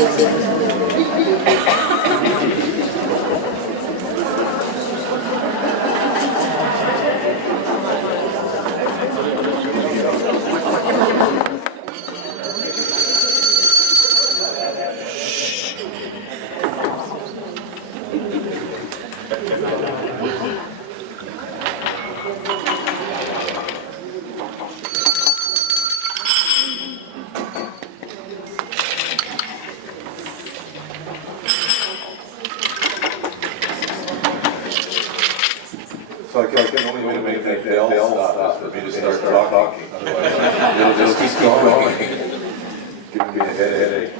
So I can only make that bell stop for me to start talking. Otherwise, it'll just keep going. Giving me a headache.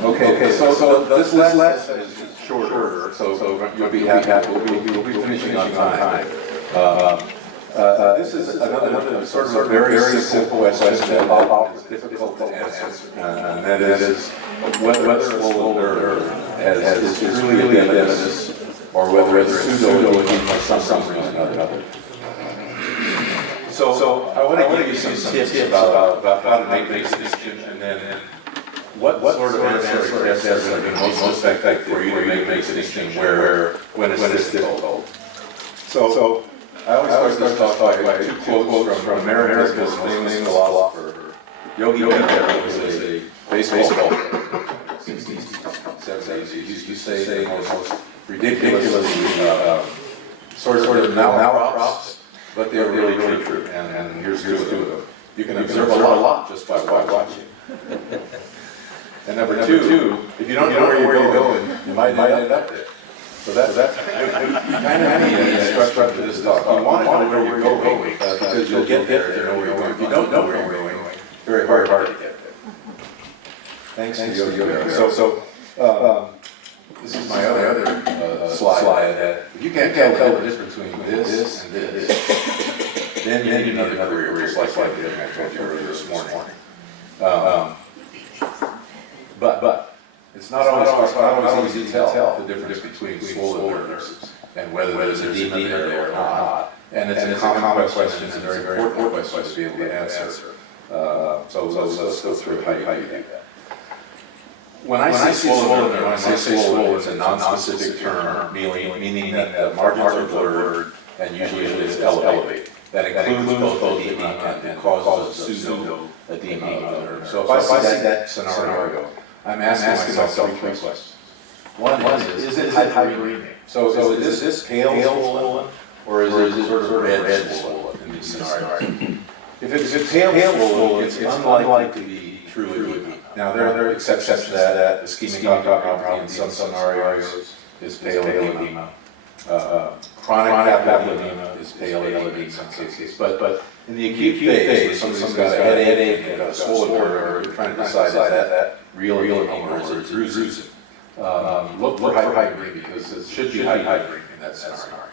Okay, so this last is shorter, so you'll be happy. We'll be finishing on time. This is another sort of very simple question that is difficult to answer, and that is whether swollen nerve is really edematous, or whether it's pseudo edema for some reason or another. So I want to give you some tips about how to make this distinction, and then what sort of ancillary tests are going to be most effective for you to make this distinction when it's difficult. So I always start this talk by two quotes from America's famous philosopher, Yogi Berra, who was a baseball player in the 60s, 70s. He used to say the most ridiculous sort of malprops, but they're really true. And here's two of them. You can observe a lot just by watching. And number two, if you don't know where you're going, you might end up there. So that's kind of structure to this talk. You want to know where you're going because you'll get there if you know where you're going. If you don't know where you're going, very hard to get there. Thanks to Yogi Berra. So this is my other slide. If you can't tell the difference between this and this, then you need another career, just like the other I told you earlier this morning. But it's not always easy to tell the difference between swollen nerves and whether there's edema there or not. And it's a common question, and a very important question to be able to answer. So let's go through how you do that. When I say swollen nerve, when I say swollen, it's a non-specific term, meaning that the margins are blurred and usually it is elevated. That includes both edema and causes pseudo edema of the nerve. So if I see that scenario, I'm asking myself three questions. One is it hyperemia? So is this pale swollen, or is it sort of red swollen in these scenarios? If it's pale swollen, it's unlikely to be truly edema. Now there are exceptions to that. Ischemic ophthalmopathy in some scenarios is pale edema. Chronic papilledema is pale edema in some cases. But in the acute phase, when somebody's got a headache and a swollen nerve, you're trying to decide is that real edema or is it bruising? Look for hyperemia because it should be hyperemia in that scenario.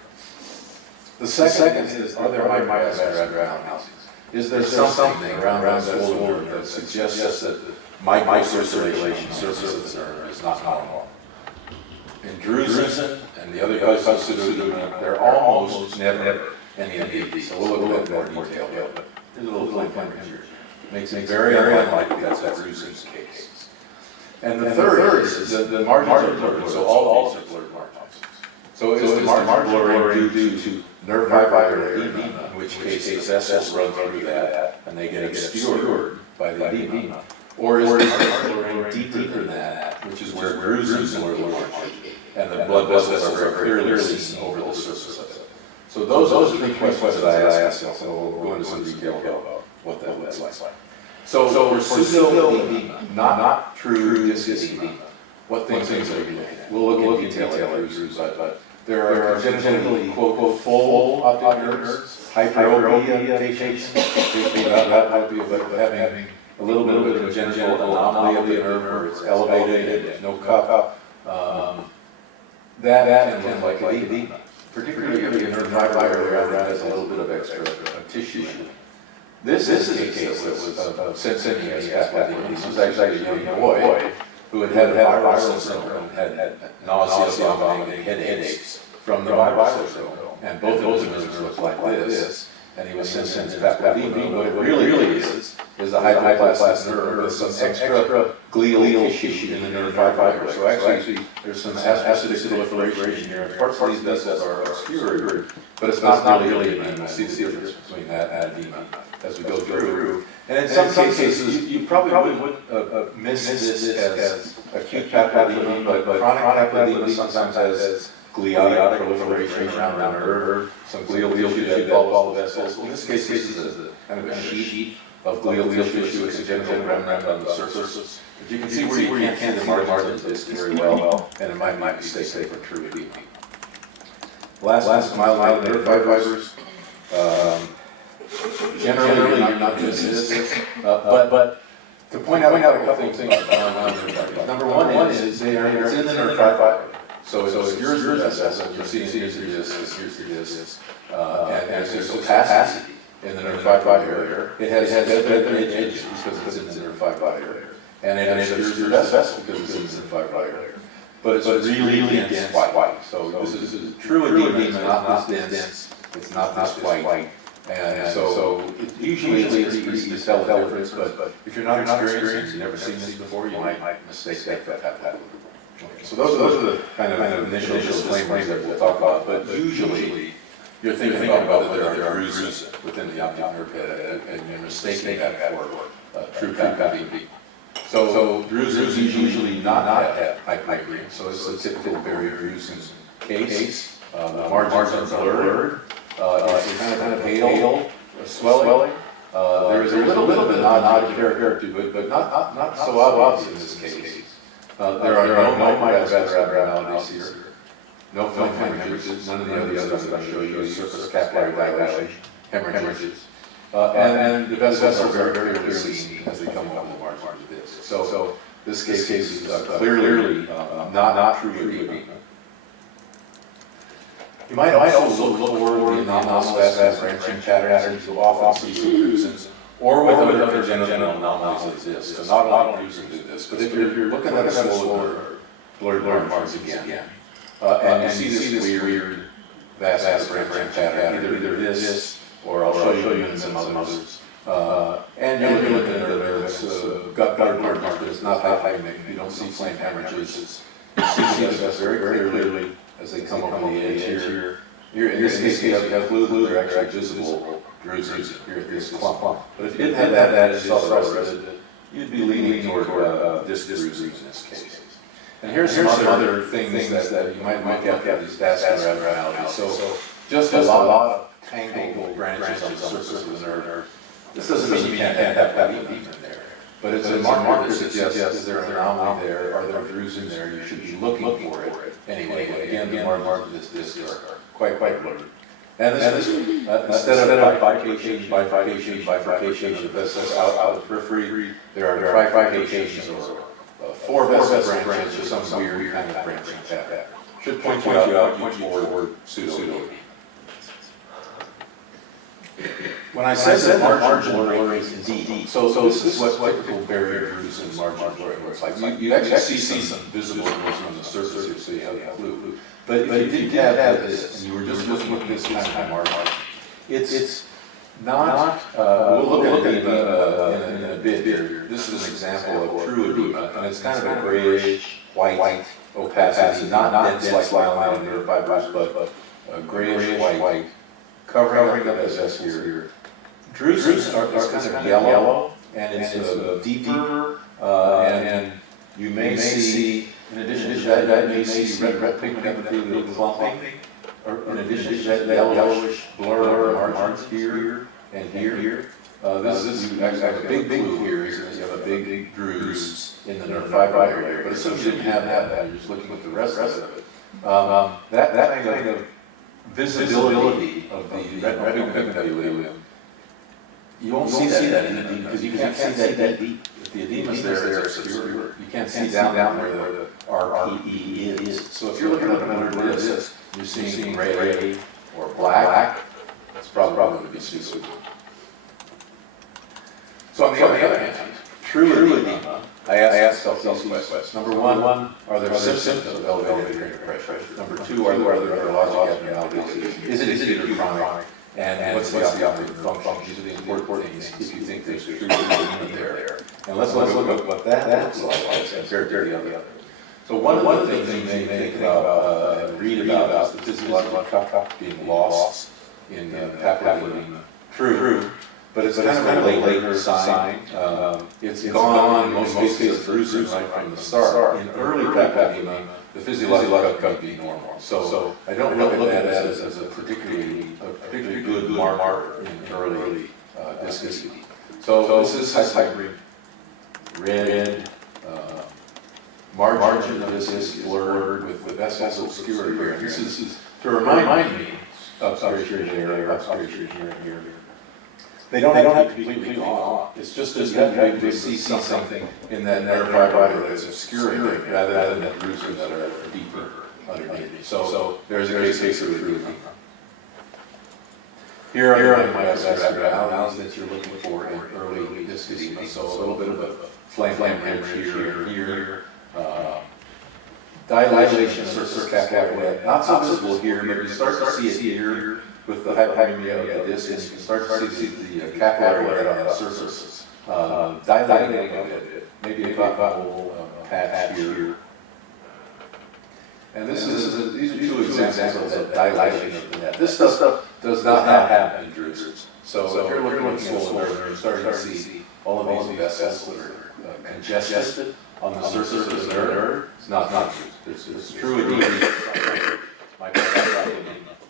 The second is, are there microvascular abnormalities? Is there something around that swollen nerve that suggests that the microcirculation surface of the nerve is not normal? In drusen and the other causes of pseudoedema, there are almost never any of these. So we'll look at that more detail. But here's a little thing here. Makes it very unlikely that's drusen's case. And the third is the margins are blurred. So all these are blurred margins. So is the margin blurring due to nerve fiber edema, in which case vessels run through that and they get obscured by the edema? Or is the margin blurring deeper than that, which is where bruises blur the margin, and the blood vessels are very clearly seen over the surface of it? So those are three questions that I asked myself, and we'll go into some detail about what that looks like. So for pseudo-edema, not true dysedema, what things are we looking at? We'll look in detail at these, but there are generally, quote, full optic nerves, hyperopia patients, that would be having a little bit of a congenital anomaly of the nerve where it's elevated, there's no cup. That can look like edema, particularly if the nerve fiber around has a little bit of extra tissue. This is a case that was sensitive. This was actually a young boy who had viral syndrome, had nausea, vomiting, headaches from the viral syndrome, and both of his nerves looked like this, and he was sensing papilledema. What it really is is a hypoplastic nerve with some extra glial tissue in the nerve fiber. So actually, there's some acidic proliferation here. Parts of these vessels are obscured, but it's not really edema. We'll see the difference between that and edema as we go through. And in some cases, you probably wouldn't miss this as acute papilledema, but chronic papilledema sometimes has glial proliferation around the nerve, some glial tissue that involves all the vessels. In this case, this is a kind of a sheet of glial tissue extending around on the surface. But you can see where you can't see the margins of this very well, and it might be mistake for true edema. Last mild nerve fibers. Generally, you're not going to miss this, but to point out a couple of things about nerve fibers. Number one is it's in the nerve fiber. So here's the vessel, and you're seeing here's this, and there's opacity in the nerve fiber. It has feathered edges because it's in the nerve fiber, and it has your vessel because it's in the nerve fiber. But it's really dense white. So this is true edema, not this dense. It's not this white. And so usually it's pretty easy to tell the difference, but if you're not experienced, you've never seen this before, you might mistake that. So those are the kind of initial disclaimers that we'll talk about, but usually you're thinking about whether there are bruises within the optic nerve head, and you're mistaking that for true papilledema. So bruises usually not have hyperemia, so it's a typical barrier bruising case. The margins are blurred. It's kind of pale, swelling. There's a little bit of odd character to it, but not so obvious in this case. There are no microvascular abnormalities here, no film hemorrhages, none of the others that I show you, surface capillary dilation, hemorrhages. And the vessels are very clearly seen as they come off the margin of this. So this case is clearly not true edema. You might also look for the anomalous fast branching patterns that you often see in bruising, or with other general anomalies like this. So not all bruising do this, but if you're looking at a swollen blurred marks again, and you see this weird vast branching pattern, either this, or I'll show you in some others. And you're looking at there's gut marks, but it's not hypemic. You don't see flame hemorrhages. You see this very clearly as they come up on the edge here. In this case, you have blue, they're actually visible bruises here at this clump. But if you didn't have that as you saw the rest of it, you'd be leaning toward disc bruising in this case. And here's some other things that you might get at these vascular abnormalities. So just a lot of tangled branches on the surface of the nerve. This doesn't mean you can't have edema in there, but it's a marker that suggests, is there an anomaly there, are there bruises there, you should be looking for it anyway. Again, the markers of this are quite blurred. And this instead of bifurcation of vessels out of the periphery, there are trifurcations or four vessel branches or some weird kind of branching pattern. Should point you out toward pseudo. When I said that margin blurring is deep, so this is what typical barrier bruise and margin blurring looks like. You actually see some visible erosion on the surface here, so you have a clue. But if you did have this, and you were just looking at this kind of margin, it's not, we'll look at edema in a bit here. This is an example of true edema, and it's kind of a grayish, white opacity, not dense like myelin nerve fibers, but a grayish white, covering up as vessels here. Drusen are kind of yellow, and it's deeper, and you may see, in addition to that, you may see red pigment epithelial clumping, or in addition to that, yellowish blur margins here and here. This is actually a big clue here, is you have a big bruise in the nerve fiber area, but as soon as you didn't have that, you're just looking at the rest of it. That kind of visibility of the red pigment epithelium, you won't see that in edema, because you can't see that deep. If the edema is there, it's obscure. You can't see down where the RPE is. So if you're looking at under this, you're seeing gray or black, it's probably going to be pseudo. So on the other hand, true edema, I asked myself these questions. Number one, are there symptoms of elevated pressure? Number two, are there other neurologic abnormalities? Is it acute or chronic? and what's the optic function. These are the important things if you think there's true edema there. And let's look at what that looks like compared to the other. So one of the things you may think about and read about is the physiological cup being lost in papillary edema. True, but it's kind of a later sign. It's gone in most cases bruising right from the start. In early papillary edema, the physiological cup be normal. So I don't look at that as a particularly good marker in early disc. So this is hyper red. Margin of this is blurred with vessels obscured here. This is to remind me of obscuration here. They don't have to be completely gone. It's just as you have to see something in that nerve fiber that's obscuring rather than the bruises that are deeper underneath. So there's a case of true. Here are my abstractions that you're looking for in early disc edema. So a little bit of a flame here. Dilation of circumscapula, not so visible here, but you start to see it here with the hyperemia of the disc, and you can start to see the capillary right on the surface. Dilating a bit, maybe a little patch here. And these are two examples of dilation of the net. This stuff does not happen in druses. So if you're looking at swollen nerve, you're starting to see all of these vessels that are congested on the surface of the nerve. It's not true. It's true edema.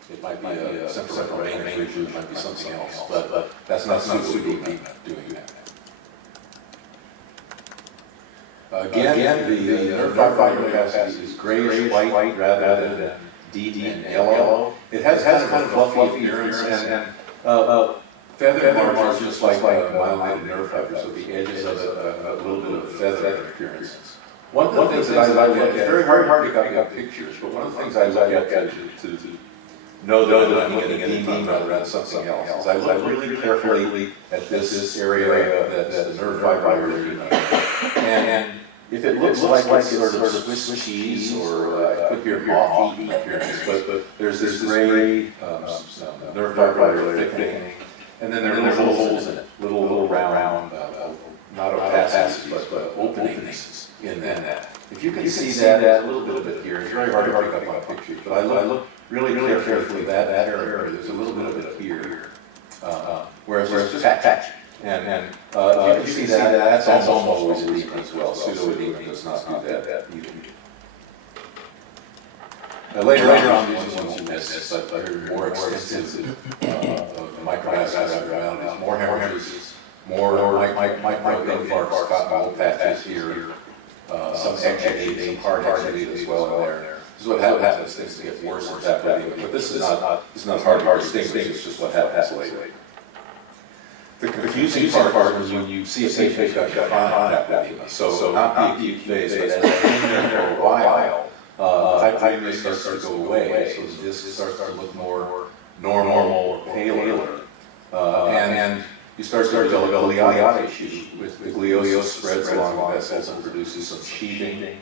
It might be a central vein issue, it might be something else, but that's not pseudo edema doing that. Again, the nerve fiber capacity is grayish white rather than deep and yellow. It has kind of a fluffy appearance and feather margins just like myelinated nerve fibers, so the edges of a little bit of feather appearance. One of the things that I look at, it's very hard to pick up pictures, but one of the things I look at to know that I'm looking at edema rather than something else is I look really carefully at this area that's the nerve fiber edema. And if it looks like it's sort of Swiss cheese or I put here moth-eaten appearance, but there's this gray nerve fiber thickening. And then there's little holes in it, little round, not opacity, but openings in that. If you can see that a little bit of it here, it's very hard to pick up on pictures, but I look really carefully at that area. There's a little bit of it here, whereas there's just patch. And if you can see that, that's almost always edema as well. Pseudo edema does not do that either. Now later on, these ones you miss, but they're more extensive microvascular abnormalities, more hemorrhages, more micro-infarcts, cotton patches here, some exudate, hard exudate as well in there. This is what happens, things get worse and that, but this is not hard to distinguish, it's just what happens later. The confusing part is when you see a patient got chronic edema, so not the acute phase, but as it's been there for a while, hyperemia starts to go away, so the disc starts to look more normal or paler, and you start to develop a glial issue, with the glioma spreads along the vessels and produces some sheathing.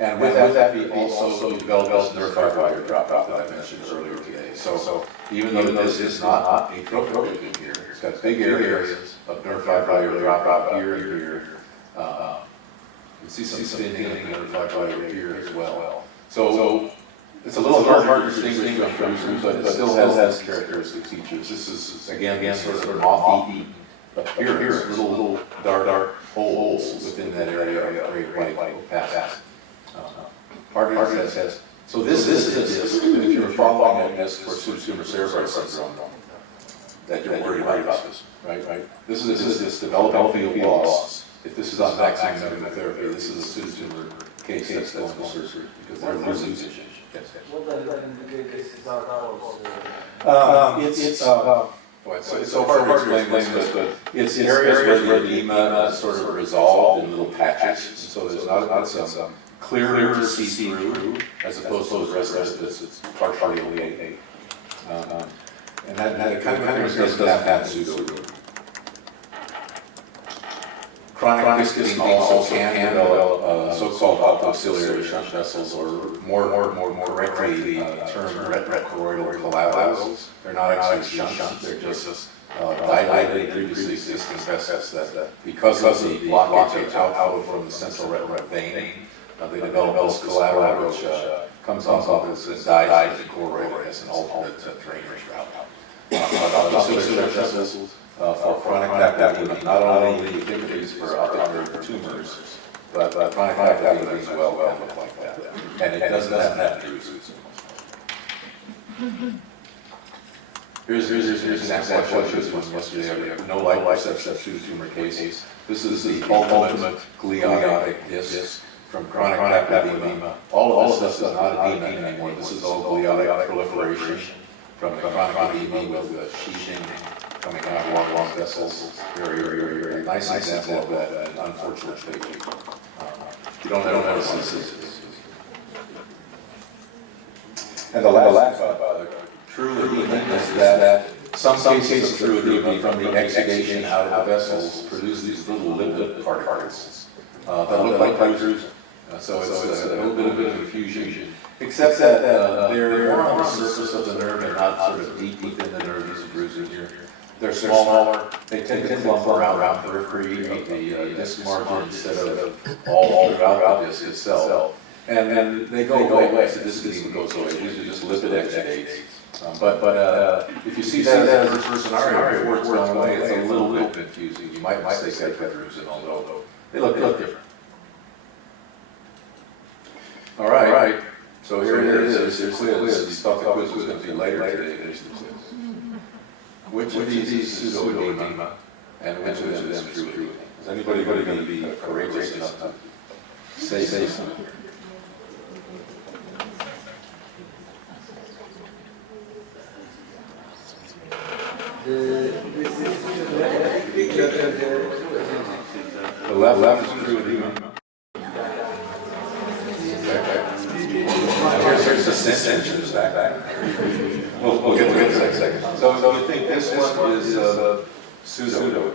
And with that, we also develop this nerve fiber dropout that I mentioned earlier today. So even though this is not atrophic in here, it's got big areas of nerve fiber dropout here and here. You can see some thinning of nerve fiber here as well. So it's a little hard to distinguish from drusen, but it still has characteristic features. This is again sort of moth-eaten appearance, little dark holes within that area of great white opacity. Arnold says, so this is a disc, and if you're following a disc for pseudotumor cerebri syndrome, that you're worried about this, right? This is this developing field loss. If this is on maximum immunotherapy, this is a pseudotumor case that's going to surgery, because they're losing vision. What does that indicate? Cases are it's so hard to explain this, but it's areas where the edema is sort of resolved in little patches, so there's not some clear to see through, as opposed to the rest of this, it's partially opaque. And that kind of doesn't have pseudo. chronic disc disease also can develop so-called optic-ciliary shunt vessels, or more correctly termed retrochoroidal collaterals. They're not actually shunts, they're just dilated previously existing vessels that, because of the blockage of outflow from the central retinal vein, they develop this collateral which comes off as and dies as a choroid as an alternate drainage route. Optic-ciliary shunt vessels for chronic papilloma, not only you think of these for ocular tumors, but chronic papilloma as well can look like that. And it doesn't have druses. Here's an example I showed you one yesterday of no light perception pseudotumor case. This is the ultimate gliotic disc from chronic papilloma. All of this stuff is not edema anymore. This is all gliotic proliferation from the chronic edema with sheathing coming out of long vessels. Very nice example of that, an unfortunate patient. You don't know what this is. And the last true edema is that some cases of true edema from the exudation out of the vessels produce these little lipid particles that look like drusen. So it's a little bit of confusion, except that they're more on the surface of the nerve and not sort of deep within the nerve. These bruises here. They're smaller. They tend to clump around periphery of the disc margin instead of all throughout the disc itself. And they go away. So this goes away. These are just lipid exudates. But if you see that as a first scenario before it's gone away, it's a little bit confusing. You might say drusen, although they look different. All right. So here it is. Here's the quiz. You thought the quiz was going to be later today. There's the quiz. Which of these is pseudo-edema and which of them is true edema? Is anybody going to be courageous enough to say something? The left is true edema. Here's the sentence back. We'll get to it in a second. So I think this one is pseudo.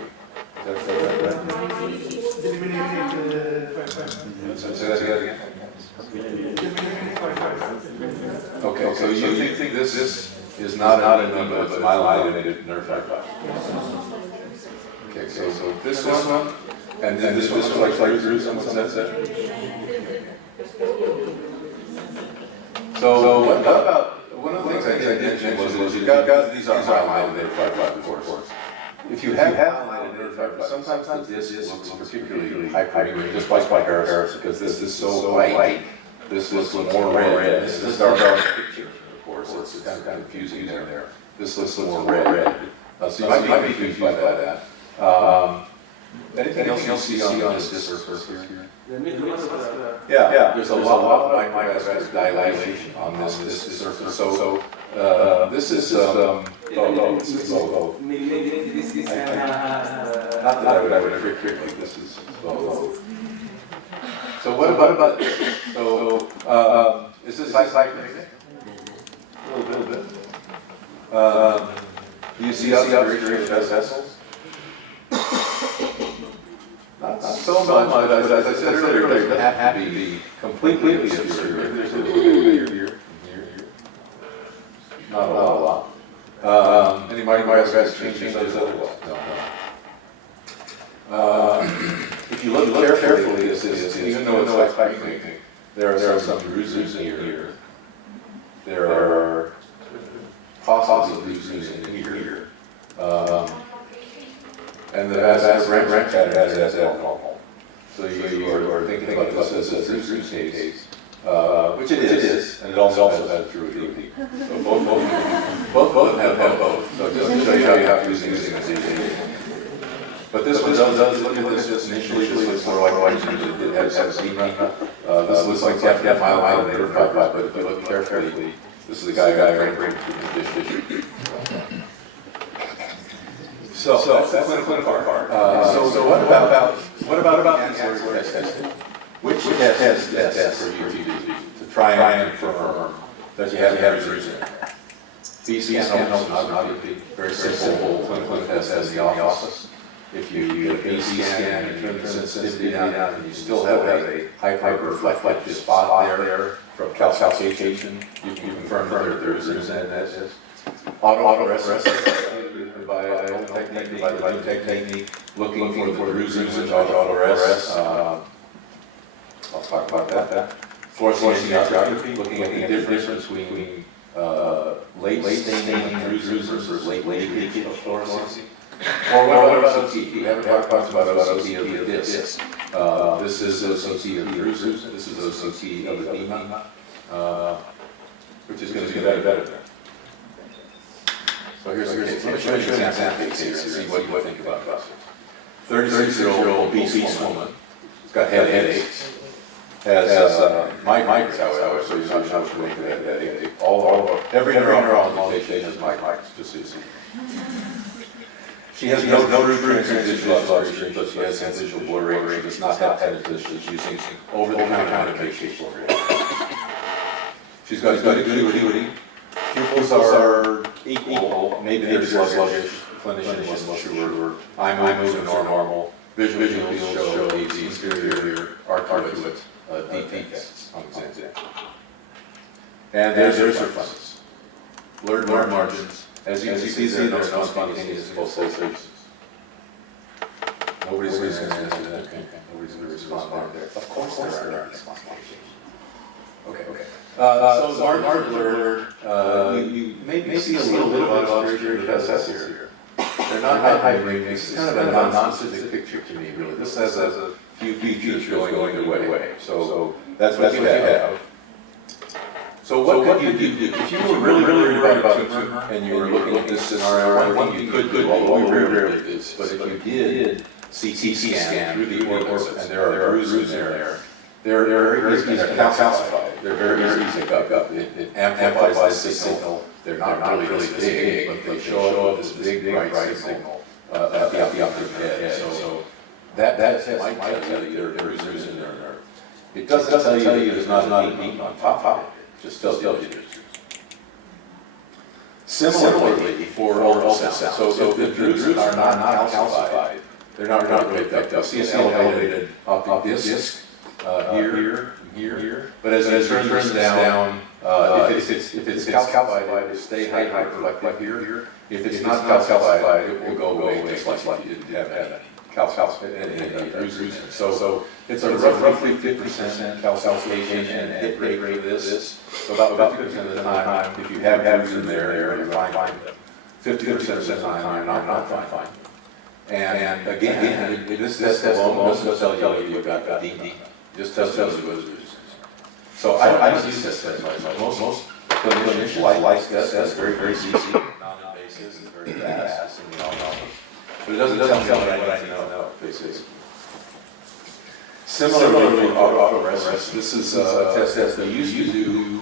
That's right. Say that again. Okay, so you think this is not edema, but it's myelinated nerve fiber. Okay, so this one, and then this one like drusen. What's that? So what about one of the things I mentioned was you got these are myelinated fiber, of course. If you have myelinated nerve fiber, sometimes the disc looks particularly hyper, just like Harris, because this is so white. This looks more red. This is our picture, of course. It's kind of confusing there. This looks more red. So you might be confused by that. Anything else you see on this surface here? Yeah. There's a lot of microvascular dilation on this surface. So this is not that I would ever quickly. This is So what about this? So is this cyclic? A little bit. Do you see obscuration vessels? Not so much, but as I said earlier, it doesn't have to be completely obscured. There's a little bit here. Not a lot. Any microvascular changes otherwise? No. If you look carefully at this, even though it's cyclic, there are some bruises here. There are possibly bruises in here. And the vast rank pattern is abnormal. So you are thinking about this as a bruise case, which it is, and it also has true edema. So both of them have both. So just to show you how you have to use these. But this one does just initially looks more like it has edema. This looks like you have myelinated fiber, but if you look carefully, this is the guy brain tissue. So that's the clinical part. So what about the ancillary testing? Which test is best for you to do to try and confirm that you have drusen? BC sonography, very simple clinical test in the office. If you get a B scan and turn the sensitivity down, and you still have a hyper-reflective spot there from calcification, you can confirm that there's an autofluorescence by the new technique, looking for the bruising which autofluoresce. I'll talk about that. Fluorescein angiography, looking at the difference between late staining of bruises versus late leakage of fluorescence. Or what about OCT? We haven't talked about OCT of the disc. This is OCT of the bruises, this is OCT of edema, which is going to be better. So here's the case. Let me show you an example here and see what you think about this. 36-year-old obese woman, who's got headaches, has migraines, however, so you're not sure what that headache. Every neurological patient has migraines, just so you see. She has no visual obstruction, but she has visual blurring. She does not have tinnitus. She's using over-the-counter medication for it. She's got good acuity. Pupils are equal. Maybe they're sluggish. Clinician wasn't sure. Eye moves are normal. Visual fields show these inferior arcuate defects on the exam. And there's her fronts. Blurred margins. As you can see, there are no spontaneous pulsations. Nobody's going to answer that. Okay. Nobody's going to respond there. Of course there are spontaneous. Okay. So the margins are blurred. You may see a little bit of obscuration of the SS here. They're not hydrating. It's kind of a non-specific picture to me, really. This has a few features going either way. So that's what you have. So what could you do? If you were really worried about a tumor and you were looking at this scenario, one thing you could do, although we rarely do this, but if you did CT scan through the orbit and there are bruises there, they're very easy to calcify. They're very easy to pick up. It amplifies the signal. They're not really big, but they show up as big bright signal at the optic head. So that might tell you there are bruises in there. It doesn't tell you there's not a beam on top. Just tells you. Similarly for ultrasound, so if the bruises are not calcified, they're not picked up. You'll see an elevated optic disc here. But as it turns down, if it's calcified, it will stay hyperreflective here. If it's not calcified, it will go away just like you didn't have any calcified bruises. So it's a roughly 50% calcification and hit rate for this. So about 50% of the time, if you have bruises in there, you're fine. 50% of the time, you're not fine. And again, this alone doesn't tell you you've got edema. It just tells you those bruises. So I don't use this as much. Most clinicians like this. That's very easy, non-invasive, it's very fast, and we all know. But it doesn't tell me what I need to know, basically. Similarly for autofluorescence, this is a test that we used to do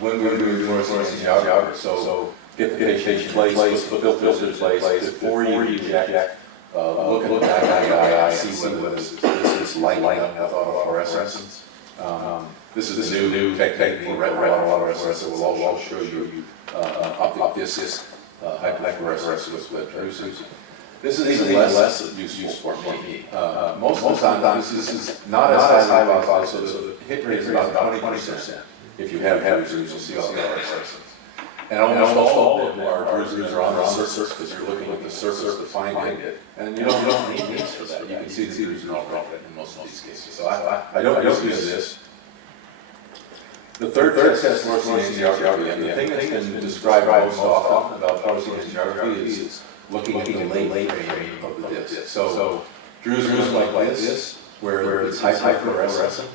when we were doing fluorescein angiography. So get the patient placed, put the filter in place before you inject. Look at the eye, see whether this is light enough autofluorescence. This is a new technique for red autofluorescence. It will also show you optic disc hyperfluorescence with bruises. This is even less useful for me. Most of the time, this is not as high level, so the hit rate is about 20% if you have bruises, you'll see autofluorescence. And almost all of them are bruises are on the surface because you're looking at the surface to find it. And you don't need these for that. You can see the bruises all around it in most of these cases. So I don't use this. The third test is fluorescein angiography, and the thing that's been described most often about fluorescein angiography is looking at the late frame of the disc. So bruises like this, where it's hyperfluorescent,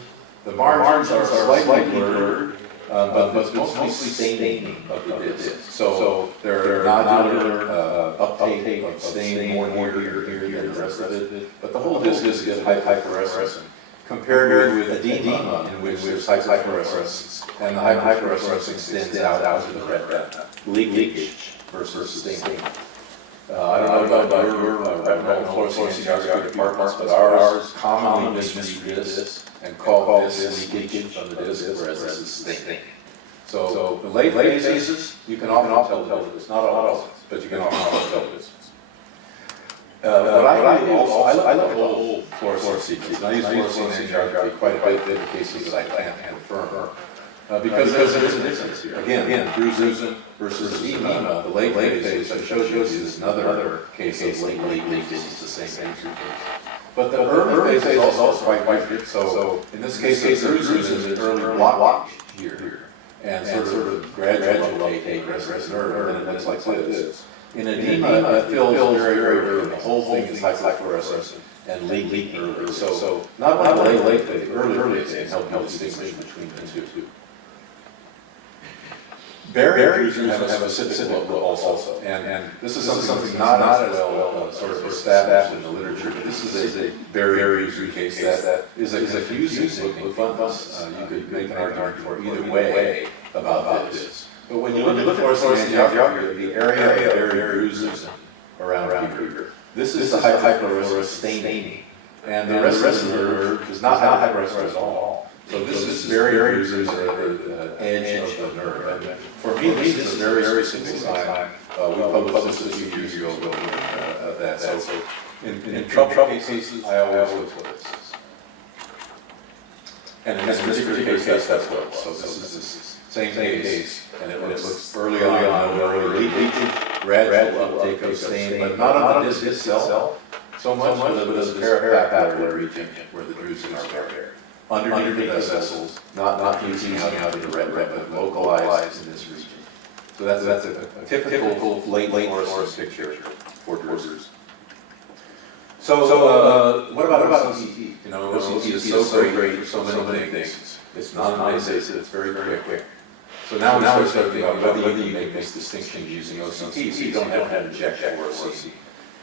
the margins are slightly blurred, but it's mostly staining of the disc. So there are nodular uptake of stain more here than the rest of it, but the whole disc is hyperfluorescent. Compared with edema, in which there's hyperfluorescence, and the hyperfluorescence extends out to the retina, leakage versus staining. I don't know about your fluorescein angiography departments, but ours commonly misread this and call this leakage from the disc, whereas this is staining. So the late phases, you can often tell the difference. Not all, but you can often tell the difference. What I do also, I look at old fluorescent sequences, and I use fluorescent angiography quite a bit in cases that I can't confirm. Because there's a difference here. Again, bruising versus edema, the late phase, which I showed you, is another case of late leakage. It's the same case. But the early phase is also quite different. So in this case, the bruising is an early blockage here, and sort of gradually take the rest of the nerve, and it looks like this. In edema, it feels very early. The whole thing is hyperfluorescent and leaking early. So not only late phase, early phase help distinguish between the two. Barriers have a specific look also, and this is something not as well sort of established in the literature, but this is a barrier case that is a confusing looking fungus. You could make an argument for either way about this. But when you look at fluorescent angiography, the area of the barrier bruises around here, this is the hyperfluorescent staining, and the rest of the nerve is not hyperfluorescent at all. So this is very bruises at the edge of the nerve. And for me, this is a very specific sign. We published this a few years ago of that. So in trouble cases, I always look for this. And in this particular case, that's what it was. So this is this same case, and it looks early on, early leakage, gradual uptake of stain, but not on the disc itself so much, but this parapapillary region where the bruising are there. Underneath the vessels, not using out of the red, but localized in this region. So that's a typical late fluorescent picture for bruisers. So what about OCT? You know, OCT is so great for so many things. It's non-invasive, it's very quick. So now we're talking about whether you make this distinction using OCT, so you don't have to inject fluorescein.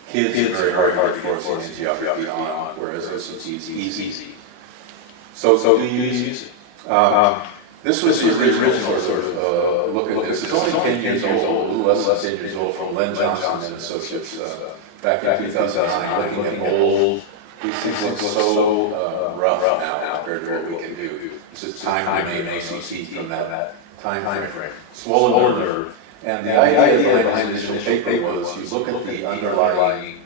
Kids are very hard to fluorescein angiography on, whereas OCT is easy. So do you use it? This was the original sort of look at this. It's only 10 years old, a little less than 10 years old, from Len Johnson and Associates back in 2009, looking at old. These things look so rough now compared to what we can do. This is time remain OCT from that time frame. Swollen nerve. And the idea behind this initial paper was you look at the underlying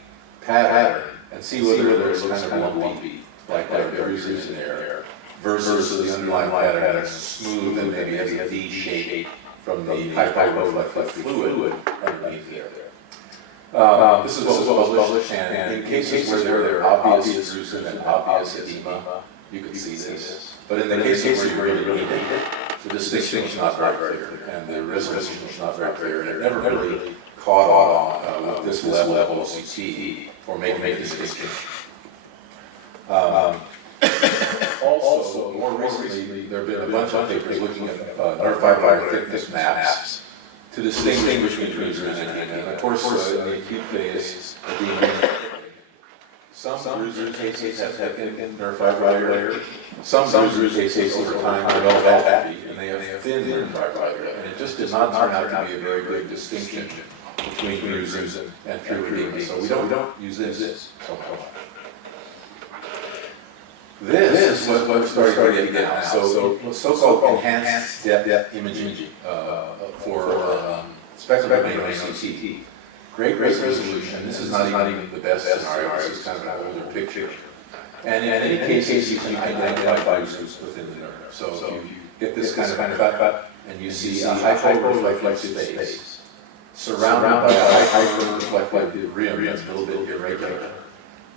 pattern and see whether there's kind of lumpy, like bruises in there, versus the underlying pattern is smooth and maybe has a V shape from the hyperfluorescent fluid underneath there. This is what was published, and in cases where there are obvious bruising and obvious edema, you could see this. But in the cases where you really need it, the distinction is not very clear, and the resolution is not very clear, and it never really caught on with this level of OCT for making a distinction. Also, more recently, there have been a bunch of papers looking at nerve fiber thickness maps to distinguish between bruising and edema. And of course, in the acute phase of the edema, some bruising cases have thickened nerve fiber layer. Some bruising cases over time develop atrophy, and they have thin nerve fiber layer. And it just did not turn out to be a very good distinction between bruising and true edema. So we don't use this so much. This is what we're starting to get now. So-called enhanced depth imaging for spectrum domain OCT. Great resolution. This is not even the best scenario. This is kind of an older picture. And in any case, you can identify bruises within the nerve. So if you get this kind of cut, and you see a hyperreflective space surrounded by a hyperreflective rim that's a little bit irregular,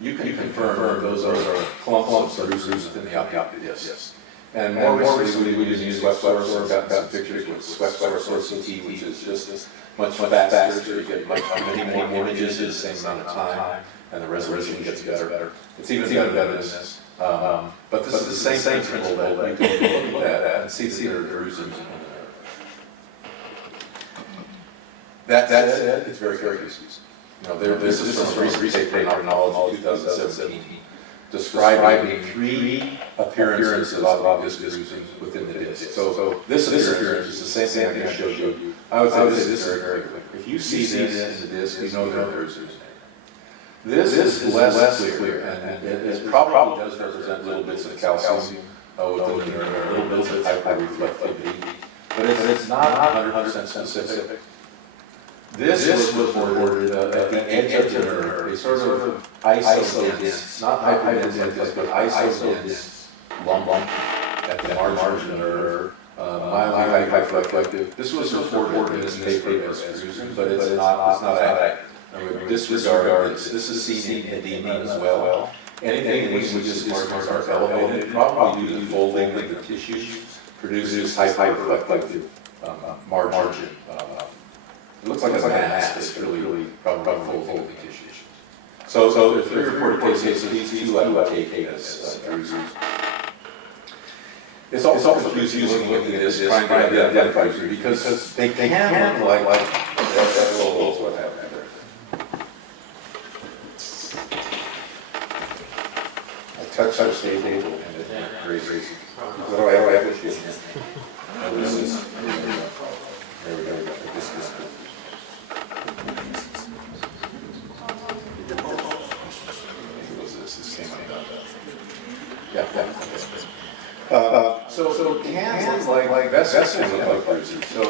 you can confirm those are clumps of bruises within the optic disc. And more recently, we just use swept source. We've got some pictures with swept source OCT, which is just much faster, so you get many more images in the same amount of time, and the resolution gets better. It's even better than this. But this is the same principle that you can look at and see that there are bruises in the nerve. That said, it's very confusing. This is from a recent paper in Arnold 2017, describing 3 appearances of obvious bruising within the disc. So this appearance is the same thing I showed you. I would say this is very clear. If you see this in the disc, you know there are bruises. This is less clear, and it probably does represent little bits of calcium within the nerve, little bits of hyperreflectivity, but it's not 100% specific. This was ordered at the edge of the nerve, a sort of iso-dense, not hyperdense, but iso-dense lump at the margin of the nerve, mildly hyperreflective. This was reported in this paper as bruising, but it's not accurate. I would disregard this. This is seen in edema as well. Anything in which these margins are elevated, probably due to the folding of the tissues, produces hyperreflective margin. It looks like a mass, but it's really probably folding tissues. So if three reported cases, these two I would take as bruises. It's also confusing looking at this, trying to identify bruises, because they can look like that's what happened there. I touched the table and it raised. What do I have with you? Oh, this is, there we go. This came out. Yeah. So cans like vessels look like bruises. So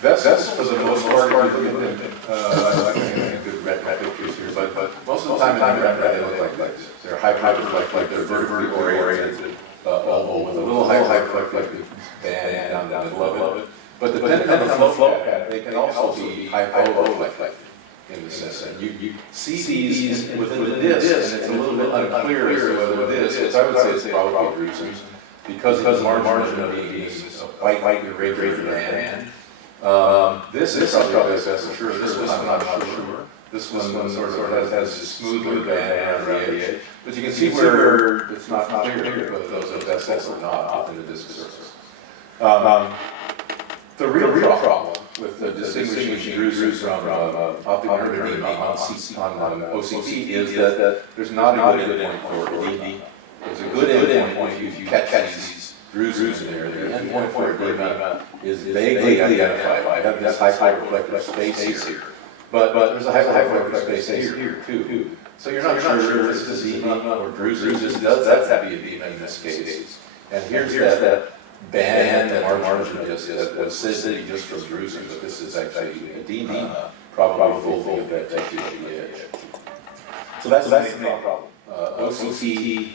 vessels, for the most part, are good. I can good red pictures here, but most of the time in red they look like this. They're hyperreflective, they're vertically oriented, oval with a little hyperreflective band down the middle of it. But depending on the flow pattern, they can also be hyporeflective in the sense. And you see these within this, and it's a little bit unclear as to whether this is, I would say it's probably bruises, because the margin of being white greater than. This is probably best for sure. This one I'm not sure. This one sort of has a smoother band around the edge. But you can see where it's not clear whether those are vessels or not within the disc surface. The real problem with the distinguishing bruises from optic nerve edema on OCT is that there's not a good endpoint for edema. There's a good endpoint if you catch these bruises in there. The endpoint for edema is vaguely identified. I have this hyperreflective space here. But there's a hyperreflective space here too. So you're not sure if this is edema or bruises. Does have to be edema in this case. And here's that band and margin of this that was said to be just from bruising, but this is actually edema, probably full of that tissue edge. So that's the main problem. OCT,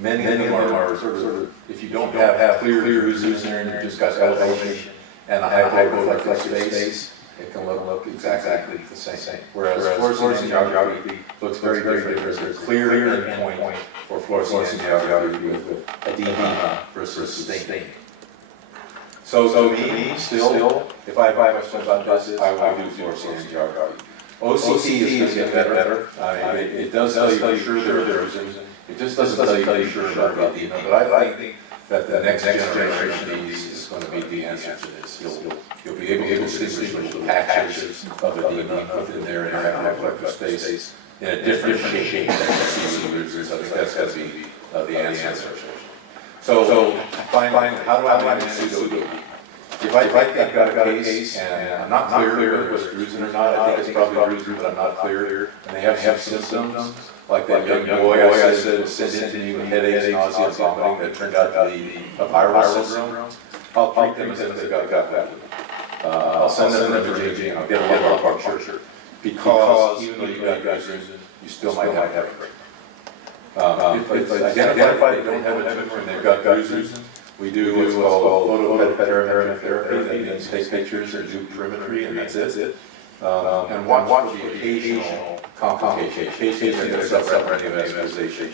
many of them are sort of, if you don't have clear bruises there and you just got elevation and a hyperreflective space, it can look exactly the same. Whereas fluorescein angiography looks very different. There's a clear endpoint for fluorescein angiography with edema versus stain. So me, still, if I have questions about this, I will do fluorescein angiography. OCT is going to get better. It does tell you for sure there are bruises. It just doesn't tell you for sure about edema. But I think that the next generation of these is going to be the answer to this. You'll be able to distinguish little patches of edema within there in a hyperreflective space in a different shape than you see bruises. I think that's going to be the answer. So find how do I do pseudo? If I think I've got a case and I'm not clear whether it was bruising or not, I think it's probably bruising, but I'm not clear, and they have some symptoms, like that young boy I said was sent in to me with headaches, nausea, and vomiting that turned out to be a viral syndrome. I'll treat them as if they've got that. I'll send them to imaging, and I'll get a lumbar puncture, because even though you've got bruising, you still might have it. If it's identified they don't have a tumor and they've got bruising, we do what's called photoperimetry therapy. That means take pictures and do perimetry, and that's it. And watch for the occasional complication. Cases are going to suffer any vascularization.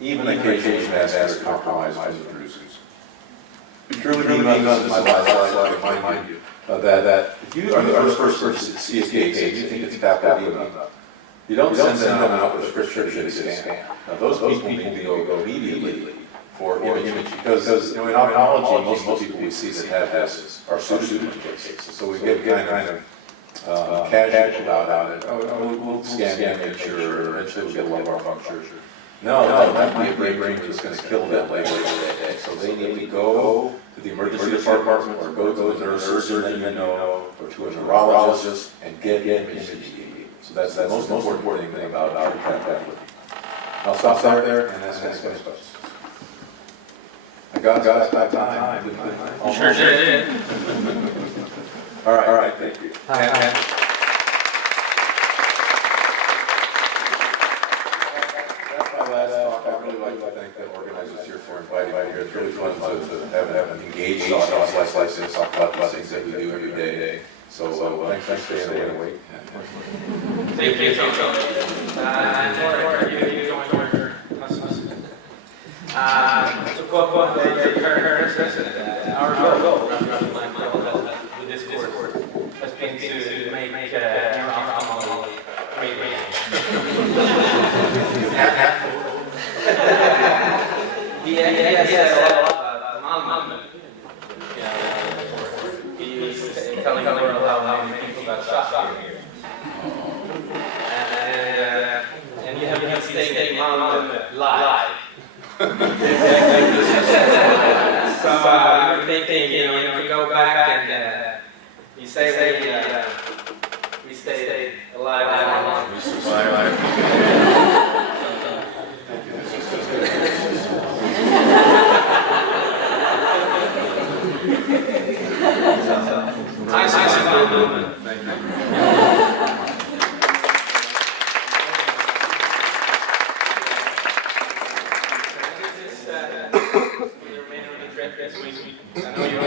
Even occasional vascular compromise from the bruises. Truly means in my last slide to remind you that if you are the first person to see a case and you think it's edema, you don't send them out with a prescription to scan. Now those people need to go immediately for imaging, because in ophthalmology, most of the people we see that have this are pseudo cases. So we get kind of casual about it. We'll scan to make sure, eventually we'll get a lumbar puncture. No, that might be a brain that's going to kill them later that day. So they need to go to the emergency department or go to a nurse surgeon or to a neurologist and get imaging. So that's the most important thing about our pathology. I'll stop there and ask questions. I got time, didn't I? Sure did. All right, thank you. I'd really like to thank the organizers here for inviting me here. It's really fun to have an engaged audience like this, talk about the things that we do every day. So thanks for staying awake. Thank you so much. And for you join us. To quote the current president, our goal with this course has been to make neuro-oftalmology great. He has said a lot about Malmö. He's telling the world how many people got shot here. And you have stayed in Malmö live. So I'm thinking, if we go back and you say we stayed alive that long. We survived. Nice moment. Thank you. I know you